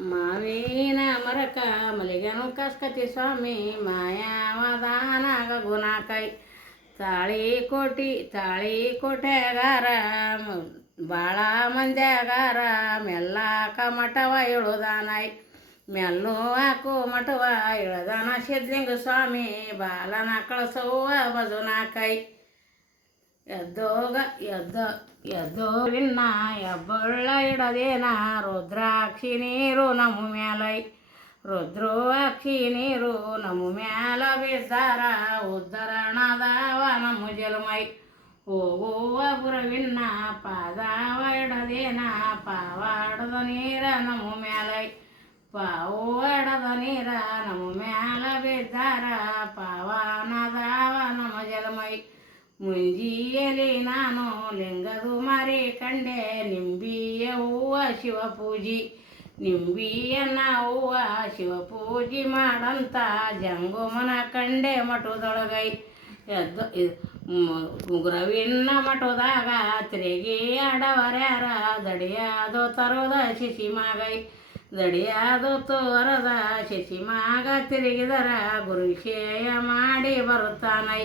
ಮಾವಿನ ಮರಕ ಮಲಿಗೆನು ಕಸ್ಕತಿ ಸ್ವಾಮಿ, ಮಾಯಾವದಾನಾಗ ಗುಣಕೈ. ತಾಳಿ ಕೋಟಿ, ತಾಳಿ ಕೋಟೆಗಾರ ಭಾಳ ಮಂದ್ಯಾಗಾರ, ಮೆಲ್ಲಾಕ ಮಠವ ಇಳುದಾನೈ. ಮೆಲ್ಲು ಹಾಕು ಮಠವ ಇಳದಾನ ಸಿದ್ಲಿಂಗ ಸ್ವಾಮಿ, ಬಾಲನ ಕಳಸವ್ವ ಬಜುನಾಕೈ ಎದ್ದೋಗ ಎದ್ದ ಎದ್ದೋಗಿನ್ನ ಎಬ್ಬಳ್ಳ ಇಡದೇನ ರುದ್ರಾಕ್ಷಿ ನೀರು ನಮ್ಮ ಮ್ಯಾಲೈ. ರುದ್ರಾಕ್ಷಿ ನೀರು ನಮ್ಮ ಮ್ಯಾಲ ಬಿದ್ದಾರ ಉದ್ದರಣದಾವ ನಮ್ಮ ಜಲಮೈ. ಹೋಗುವ ಗುರುವಿನ ಪಾದಾವ ಇಡದೇನ ಪಾವಾಡದ ನೀರ ನಮ್ಮ ಮ್ಯಾಲೈ. ಪಾವಾಡದ ನೀರ ನಮ್ಮ ಮ್ಯಾಲ ಬಿದ್ದಾರ ಜಲಮೈ ಮುಂಜಿಯಲಿ ನಾನು ಲಿಂಗದು ಮರಿ ಕಂಡೆ, ನಿಂಬಿಯ ಹೂವ ಶಿವ ಪೂಜಿ ನಿಂಬಿಯನ್ನ ಹೂವ ಶಿವ ಪೂಜೆ ಮಾಡಂತ ಜಂಗುಮನ ಕಂಡೆ ಮಠದೊಳಗೈ. ಎದ್ದು ಗುರವಿನ ಮಠದಾಗ ತಿರುಗಿ ಅಡವರ್ಯಾರ ದಡಿಯಾದೋ ತರೋದ ಶಿಶಿ ಮಾಗೈ ದಡಿಯಾದೋ ತೋರದ ಶಿಶಿ ಮಾಗ ತಿರುಗಿದರ ಗುರುಶೇಯ ಮಾಡಿ ಬರುತ್ತಾನೈ.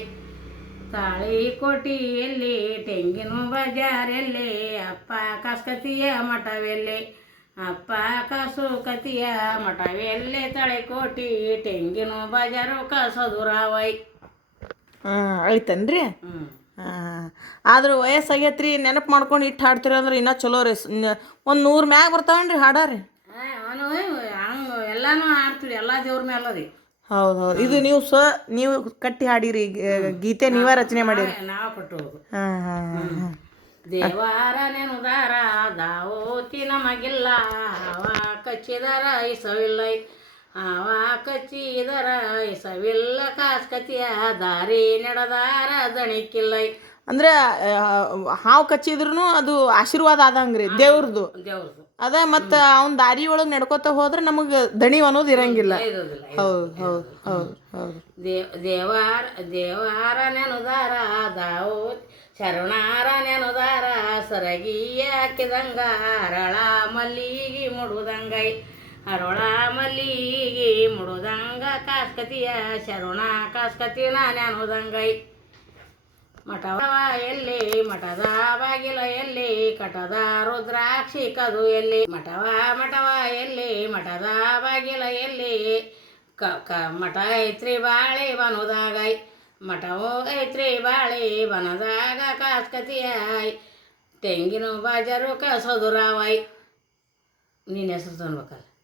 ತಾಳಿ ಕೋಟಿಯಲ್ಲಿ ತೆಂಗಿನ ಬಜಾರಲ್ಲಿ ಅಪ್ಪ ಕಸ್ಕತಿಯ ಮಠವೆಲ್ಲಿ ಅಪ್ಪ ಕಸು ಕತಿಯ ಮಠವೆಲ್ಲಿ ತಾಳಿಕೋಟಿ ತೆಂಗಿನ ಬಜಾರು ಕಸದುರಾವೈ. ಹಾಂ ಐತನ್ರಿ ಹ್ಞೂ ಹಾಂ ಆದ್ರೆ ವಯಸ್ಸಾಗೈತ್ರಿ ನೆನಪು ಮಾಡ್ಕೊಂಡು ಇಟ್ಟು ಹಾಡ್ತೀರಿ ಅಂದ್ರೆ ಇನ್ನೂ ಚಲೋ ರೀ. ಒಂದು ನೂರು ಮ್ಯಾಗ ಬರ್ತಾವನ್ರಿ ಹಾಡಾರಿ? ರೀ ಅವನು ಹಂಗೆ ಎಲ್ಲಾನು ಹಾಡ್ತೀವಿ ಎಲ್ಲ ದೇವ್ರ ಮೇಲೆ ರೀ. ಹೌದು ಹೌದು ಇದು ನೀವು ಸ್ವ ನೀವು ಕಟ್ಟಿ ಹಾಡಿರಿ ಗೀತೆ ನೀವೇ ರಚನೆ ಮಾಡಿರಿ. ನಾವು ಕೊಟ್ಟು ಹೋಗು. ಹಾಂ ಹಾಂ ಹಾಂ ದೇವಾರ ನೆನುದಾರ ದಾವೋತಿ ನಮಗಿಲ್ಲ. ಅವ ಕಚ್ಚಿದರ ಇಸವಿಲ್ಲ ಅವ ಕಚ್ಚಿದರ ಇಸವಿಲ್ಲ ಕಾಸ್ಕತಿಯ ದಾರಿ ನಡೆದಾರ ದಣಿಕಿಲ್ಲ. ಅಂದ್ರೆ ಹಾವು ಕಚ್ಚಿದ್ರು ಅದು ಆಶೀರ್ವಾದ ಆದಂಗ್ರಿ ದೇವ್ರದ್ದು ದೇವ್ರದು. ಅದ ಮತ್ತು ಅವ್ನ ದಾರಿ ಒಳಗೆ ನಡ್ಕೋತ ಹೋದ್ರೆ ನಮಗೆ ದಣಿ ಅನ್ನೋದು ಇರಂಗಿಲ್ಲ. ಇರೋದಿಲ್ಲ ಹೌದು ಹೌದು ಹೌದು ಹೌದು. ದೇವ್ ದೇವಾರ ದೇವಾರ ನೆನುದಾರ ದಾವು ಶರಣಾರ ನೆನುದಾರ ಸರಗಿಯ ಹಾಕಿದಂಗ ಅರಳ ಮಲ್ಲಿಗೆ ಮುಡುದಂಗೈ. ಅರಳ ಮಲ್ಲಿಗೆ ಮುಡುದಂಗ ಕಾಸ್ಕತಿಯ ಶರಣ ಕಾಸ್ಕತಿನ ನೆನುದಂಗೈ ಮಠವ ಎಲ್ಲಿ ಮಠದ ಬಾಗಿಲ ಎಲ್ಲಿ ಕಟದ ರುದ್ರಾಕ್ಷಿ ಕದು ಎಲ್ಲಿ? ಮಠವ ಮಠವ ಎಲ್ಲಿ ಮಠದ ಬಾಗಿಲ ಎಲ್ಲಿ? ಕ ಕ, ಮಠ ಐತ್ರಿ ಬಾಳೆ ಬನದಾಗೈ. ಮಠವು ಐತ್ರಿ ಬಾಳೆ ಬನದಾಗ ಕಾಸ್ಕತಿಯಾಯ್. ತೆಂಗಿನ ಬಾಜರು ಕಸದುರಾವಾಯ್ ನೀನು ಹೆಸರು ತಂದ್ಬೇಕಲ್ಲ